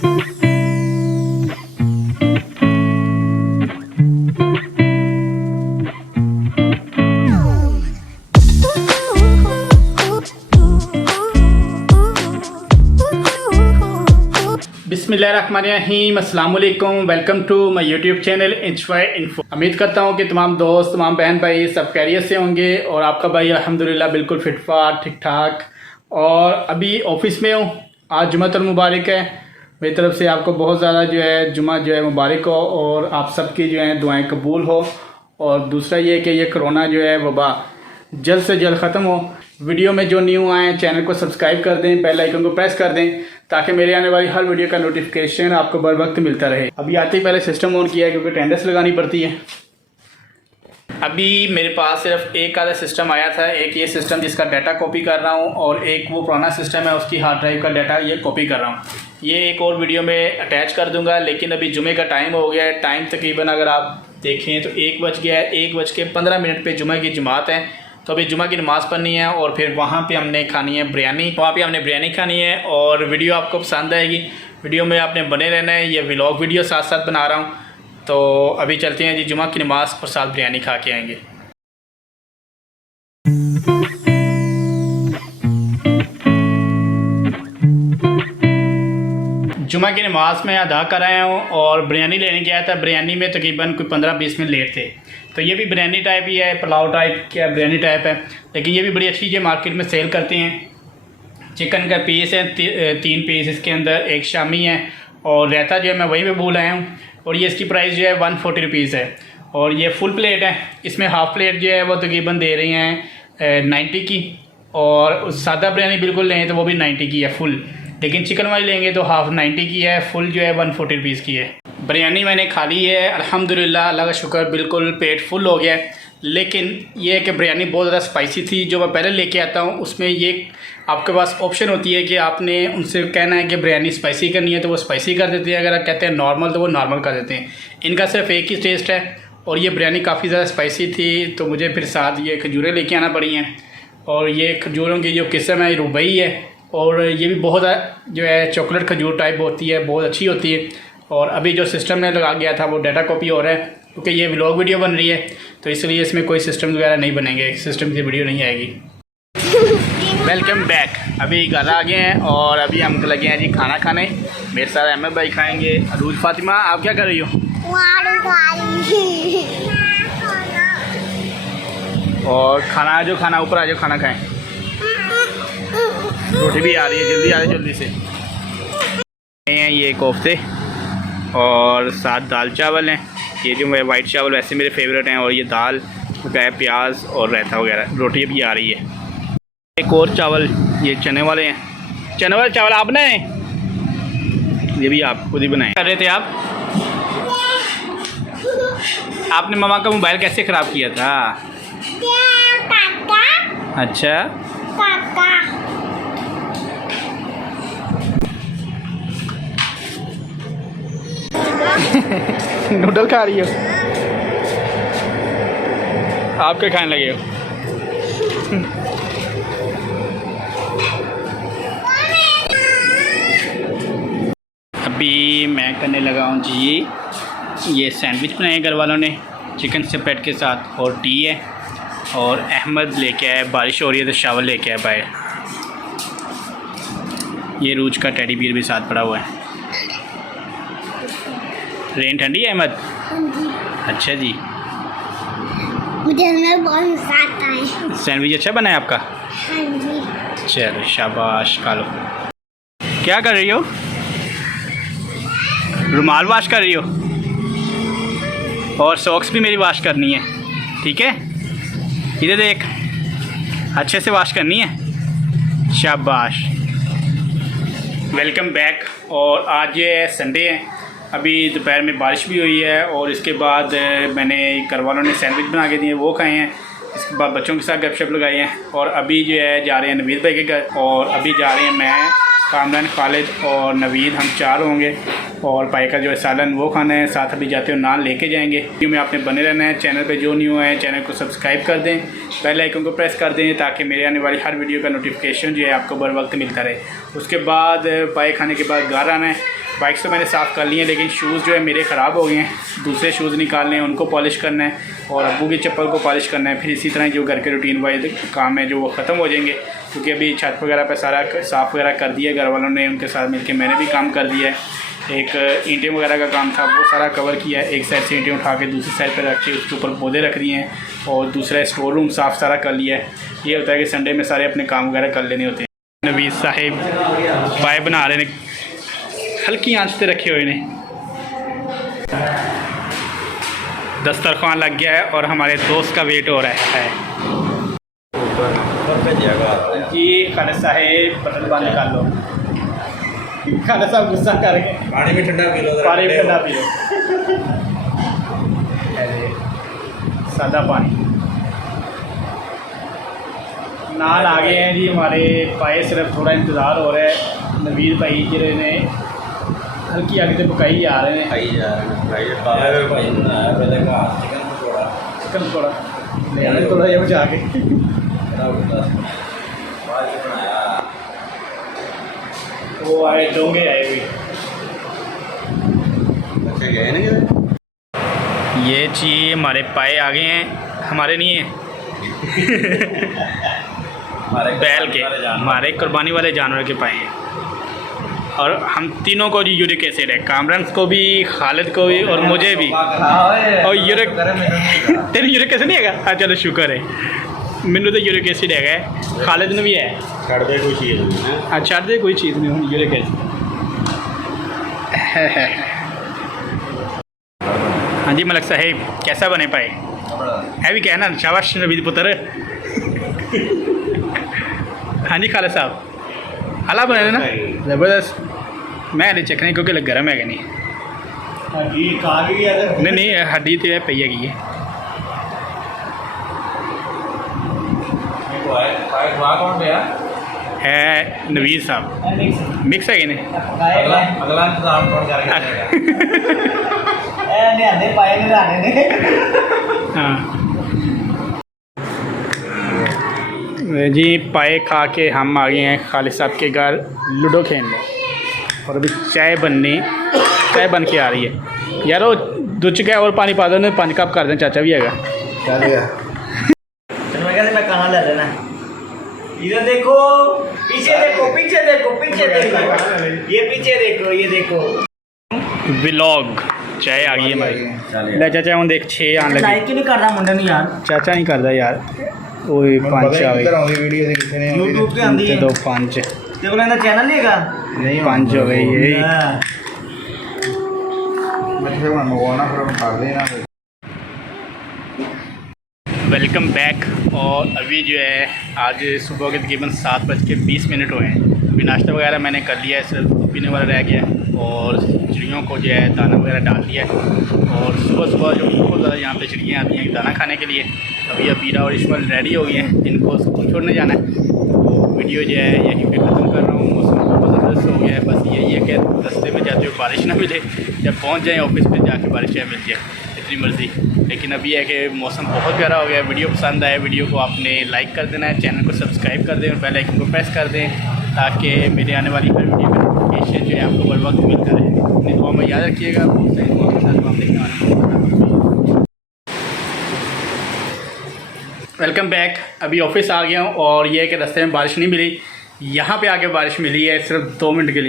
बिस्मिल्लाहिर्रहमानिर्रहीम, अस्सलाम वालेकुम। Welcome to my YouTube channel enjoy info. उम्मीद करता हूँ कि तमाम दोस्त, तमाम बहन भाई सब खैरियत से होंगे और आपका भाई अल्हम्दुलिल्लाह बिल्कुल फिटफाट ठीक ठाक। और अभी ऑफिस में हूँ। आज जुम्मतुल मुबारक है। मेरी तरफ से आपको बहुत ज़्यादा जो है जुम्मा जो है मुबारक हो और आप सबकी जो है दुआएँ कबूल हो। और दूसरा ये कि ये कोरोना जो है वबा जल्द से जल्द ख़त्म हो। वीडियो में जो न्यू आए चैनल को सब्सक्राइब कर दें, बेल आइकन को प्रेस कर दें ताकि मेरे आने वाली हर वीडियो का नोटिफिकेशन आपको बर वक्त मिलता रहे। अभी आते ही पहले सिस्टम ऑन किया है क्योंकि अटेंडेंस लगानी पड़ती है। अभी मेरे पास सिर्फ एक आधा सिस्टम आया था, एक ये सिस्टम जिसका डाटा कॉपी कर रहा हूँ और एक वो पुराना सिस्टम है उसकी हार्ड ड्राइव का डाटा ये कॉपी कर रहा हूँ। ये एक और वीडियो में अटैच कर दूँगा, लेकिन अभी जुमे का टाइम हो गया है। टाइम तकरीबन अगर आप देखें तो 1 बज गया है। 1:15 पर जुमे की जमात है, तो अभी जुमा की नमाज़ पढ़नी है और फिर वहाँ पे हमने खानी है बिरयानी। वहाँ पे हमने बिरयानी खानी है और वीडियो आपको पसंद आएगी। वीडियो में आपने बने रहना है। ये व्लॉग वीडियो साथ साथ बना रहा हूँ। तो अभी चलते हैं जी, जुमा की नमाज़ और साथ बिरयानी खा के आएँगे। जुमा की नमाज़ में अदा कर आया हूँ और बिरयानी लेने गया था। बिरयानी में तकरीबन कोई 15-20 मिनट लेट थे। तो ये भी बिरयानी टाइप ही है, पुलाव टाइप क्या बिरयानी टाइप है, लेकिन ये भी बड़ी अच्छी चीज़ मार्केट में सेल करते हैं। चिकन का पीस है 3 पीस इसके अंदर, एक शामी है और रायता जो है मैं वहीं पे भूल आया हूँ। और ये इसकी प्राइस जो है 140 रुपीज़ है और ये फुल प्लेट है। इसमें हाफ़ प्लेट जो है वो तकरीबन दे रही हैं 90 की, और सादा बिरयानी बिल्कुल लें तो वो भी 90 की है फुल, लेकिन चिकन वाली लेंगे तो हाफ़ 90 की है, फुल जो है 140 रुपीज़ की है। बिरयानी मैंने खा ली है अल्हम्दुलिल्लाह, अल्लाह का शुक्र, बिल्कुल पेट फुल हो गया है। लेकिन ये है कि बिरयानी बहुत ज़्यादा स्पाइसी थी। जो मैं पहले लेके आता हूँ उसमें ये आपके पास ऑप्शन होती है कि आपने उनसे कहना है कि बिरयानी स्पाइसी करनी है तो वो स्पाइसी कर देते हैं, अगर आप कहते हैं नॉर्मल तो वो नॉर्मल कर देते हैं। इनका सिर्फ एक ही टेस्ट है और ये बिरयानी काफ़ी ज़्यादा स्पाइसी थी, तो मुझे फिर साथ ये खजूरें लेके आना पड़ी हैं। और ये खजूरों की जो किस्म है रुबई है और ये भी बहुत जो है चॉकलेट खजूर टाइप होती है, बहुत अच्छी होती है। और अभी जो सिस्टम में लगा गया था वो डाटा कॉपी हो रहा है क्योंकि ये व्लॉग वीडियो बन रही है, तो इसलिए इसमें कोई सिस्टम वगैरह नहीं बनेंगे, सिस्टम की वीडियो नहीं आएगी। Welcome back. अभी घर आ गए हैं और अभी हम लगे हैं जी खाना खाने। मेरे साथ अहमद भाई खाएंगे। अरूज फातिमा आप क्या कर रही हो? और खाना आ जाओ, खाना ऊपर आ जाओ, खाना खाएँ। रोटी भी आ रही है, जल्दी आ रही, जल्दी से। ये कोफ्ते और साथ दाल चावल हैं। ये जो मेरे वाइट चावल वैसे मेरे फेवरेट हैं, और ये दाल का है, प्याज और रायता वगैरह। रोटी भी आ रही है। एक और चावल, ये चने वाले हैं। चने वाले चावल आप बनाए? ये भी आप खुद ही बनाए कर रहे थे आप? आपने मामा का मोबाइल कैसे ख़राब किया था? अच्छा, नूडल खा रही हो? आप क्या खाने लगे हो? अभी मैं करने लगा हूँ जी, ये सैंडविच बनाए घर वालों ने चिकन स्प्रेड के साथ, और टी है। और अहमद लेके आया, बारिश हो रही है तो शावर लेके आया बाहर। ये रूज का टेडी बियर भी साथ पड़ा हुआ है। रेन ठंडी है अहमद? अच्छा जी, मुझे बहुत मज़ा आता है। सैंडविच अच्छा बना है आपका? हाँ जी। चलो शाबाश, खा लो। क्या कर रही हो? रुमाल वाश कर रही हो? और सॉक्स भी मेरी वाश करनी है, ठीक है? इधर देख, अच्छे से वाश करनी है। शाबाश। Welcome back. और आज ये संडे है। अभी दोपहर में बारिश भी हुई है और इसके बाद मैंने घर वालों ने सैंडविच बना के दिए, वो खाए हैं। इसके बाद बच्चों के साथ गपशप लगाई हैं और अभी जो है जा रहे हैं नवीद भाई के घर। और अभी जा रहे हैं मैं, कामरान, खालिद और नवीद, हम 4 होंगे। और भाई का जो है सालन वो खाना है, साथ अभी जाते हो नान लेके जाएंगे। वीडियो में आपने बने रहना है। चैनल पे जो न्यू है चैनल को सब्सक्राइब कर दें, बेल आइकन को प्रेस कर दें ताकि मेरे आने वाली हर वीडियो का नोटिफिकेशन जो है आपको बर वक्त मिलता रहे। उसके बाद पाए खाने के बाद घर आना है बाइक्स तो मैंने साफ़ कर ली हैं, लेकिन शूज़ जो है मेरे ख़राब हो गए हैं। दूसरे शूज़ निकालने हैं, उनको पॉलिश करना है और अब्बू की चप्पल को पॉलिश करना है। फिर इसी तरह जो घर के रूटीन वाइज काम है जो वो ख़त्म हो जाएंगे, क्योंकि अभी छत वगैरह पे सारा साफ़ वगैरह कर दिया घर वालों ने, उनके साथ मिलकर मैंने भी काम कर दिया है। एक ईंटें वगैरह का काम था वो सारा कवर किया है। एक साइड से ईंटें उठा के दूसरी साइड पर रख के उसके ऊपर पौधे रख दिए हैं और दूसरा स्टोर रूम साफ़ सारा कर लिया है। ये होता है कि संडे में सारे अपने काम वगैरह कर लेने होते हैं। नवीद साहिब पाए बना रहे हैं, हल्की आंच पे रखे हुए ने। दस्तरखान लग गया है और हमारे दोस्त का वेट हो रहा है जी। खालिद साहिब बटन बंद कर लो। खालिद साहब गुस्सा कर गए। पानी भी ठंडा पी लो, पानी भी ठंडा पी लो। सादा पानी नाल आ गए हैं जी हमारे पाए। सिर्फ थोड़ा इंतज़ार हो रहा है। नवीद भाई जिन्हें ने हल्की आगे से पकाई आ रहे हैं। चिकन पकौड़ा ले आए थोड़ा जिहा बचा के। वो आए डोंगे आए हुए। ये चीज़ हमारे पाए आ गए हैं, हमारे नहीं है बैल के, हमारे कुर्बानी वाले जानवर के पाए हैं। और हम तीनों को जी यूरिक एसिड है, कामरान को भी, खालिद को भी और मुझे भी। और यूरिक तेरे यूरिक एसिड नहीं है? हाँ चलो शुक्र है, मैनू तो यूरिक एसिड है, खालिद ने भी है। छड़ दे कोई चीज़ नहीं। हाँ छड़ दे कोई चीज़ नहीं, हूँ यूरिक एसिड। हाँ जी मलक साहिब कैसा बने पाए है भी कहना। शाबाश नवीद पुत्र। हाँ जी खालिद साहब हला बने ना ज़बरदस्त। मैं नहीं चखने क्योंकि गर्म है कि नहीं। नहीं हड्डी तो है पई हैगी है। है नवीद साहब मिक्स है कि नहीं? अगला इंतजाम कौन करेगा? हाँ जी पाए खा के हम आ गए हैं खालिद साहब के घर लूडो खेलने। और अभी चाय बन के आ रही है यार। वो दूध चुका है और पानी पा दो, 5 कप कर दें। चाचा भी हैगा। मैं कहाँ ले लेना? इधर देखो, पीछे देखो, पीछे देखो, पीछे देखो, ये पीछे देखो, ये देखो। व्लॉग चाय आ गई है हमारी। ले चाचा हूँ देख 6 आने लगे। लाइक क्यों नहीं करता मुंडे नहीं यार? चाचा नहीं करता यार। ओए 5 आ गए YouTube पे आंदी है। तो 5 तेरे को चैनल नहीं हैगा? नहीं 5 हो गई ये। Welcome back. और अभी जो है आज सुबह के तकरीबन 7:20 हुए हैं। अभी नाश्ता वगैरह मैंने कर लिया है, सिर्फ दूध पीने वाला रह गया है और चिड़ियों को जो है दाना वगैरह डाल दिया है। और सुबह सुबह जो बहुत ज़्यादा यहाँ पे चिड़ियाँ आती हैं दाना खाने के लिए। अभी अबीरा और इस्माइल रेडी हो गए हैं, इनको स्कूल छोड़ने जाना है। तो वीडियो जो है यहीं पे ख़त्म कर रहा हूँ। मौसम बहुत ज़बरदस्त हो गया है। बस यही है कि रास्ते में जाते हुए बारिश ना मिले, जब पहुँच जाएँ ऑफिस पर जाके बारिश मिल जाए, इतनी मर्ज़ी। लेकिन अभी है कि मौसम बहुत प्यारा हो गया। वीडियो पसंद आए वीडियो को आपने लाइक कर देना है, चैनल को सब्सक्राइब कर दें और बेल आइकन को प्रेस कर दें, ताकि मेरे आने वाली हर वीडियो का नोटिफिकेशन जो है आपको बर वक्त मिलता रहे। अपनी दुआ में याद रखिएगा। बहुत सारी दुआ के साथ आप देखने वाले। Welcome back. अभी ऑफिस आ गया हूँ और ये है कि रास्ते में बारिश नहीं मिली, यहाँ पे आके बारिश मिली है सिर्फ 2 मिनट के लिए।